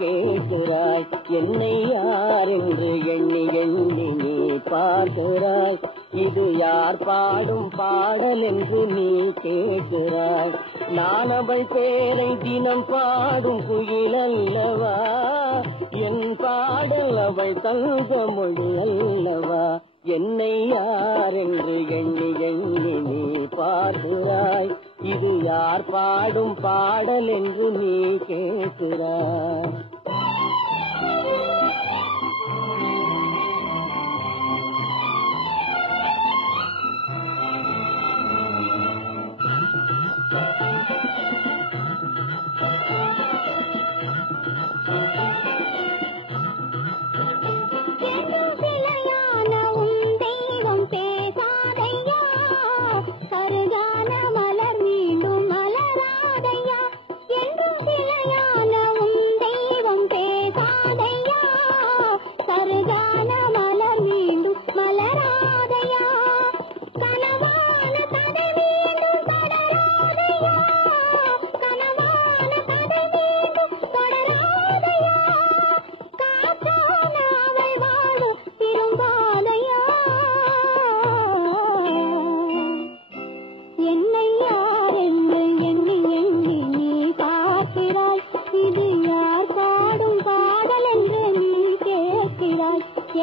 கேட்கிறாய், என்னை யார் என்று எண்ணி எண்ணி நீ பார்க்கிறாய். இது யார் பாடும் பாடல் என்று நீ கேட்கிறாய். நான் அவள் பேரை தினம் பாடும் குயில் அல்லவா, என் பாடல் அவள் தங்க மொழி அல்லவா. என்னை யார் என்று எண்ணி எண்ணி நீ பார்க்கிறாய். இது யார் பாடும் பாடல் என்று நீ கேட்கிறாய்.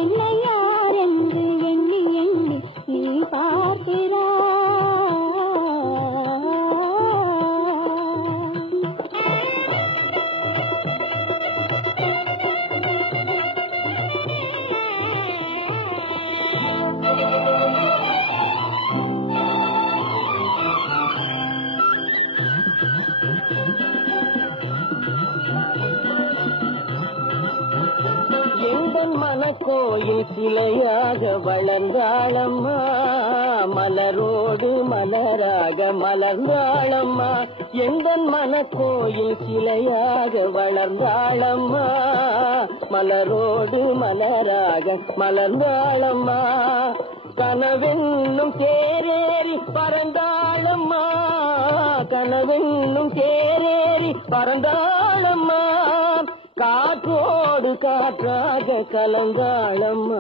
என்னை யார் என்று எண்ணி எண்ணி நீ பார்க்கிறாய். எங்கள் மனக்கோயில் சிலையாக வளர்ந்தாளம்மா, மலரோடு மலராக மலர்ந்தாளம்மா. எங்கள் மனக்கோயில் சிலையாக வளர்ந்தாளம்மா, மலரோடு மலராக மலர்ந்தாளம்மா. கனவென்னும் தேரேறி பறந்தாளம்மா, கனவென்னும் தேரேறி பறந்தாளம்மா. காற்றோடு காற்றாக கலந்தாளம்மா.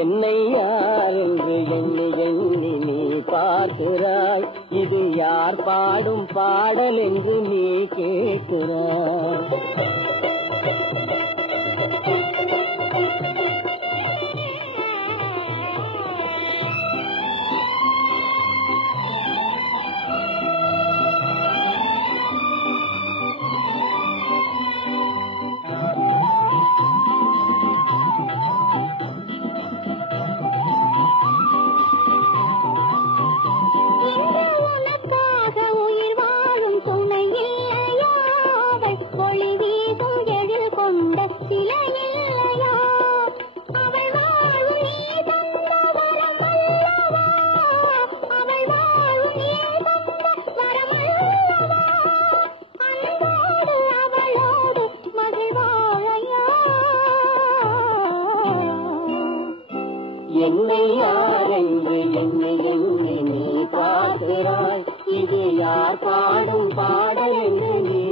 என்னை யார் என்று எண்ணி எண்ணி நீ பார்க்கிறாய். இது யார் பாடும் பாடல் என்று நீ கேட்கிறாய். என்னை யார் என்று எண்ணி எண்ணி நீ பார்க்கிறாய். இது யார் பாடும் பாடல் என்று நீ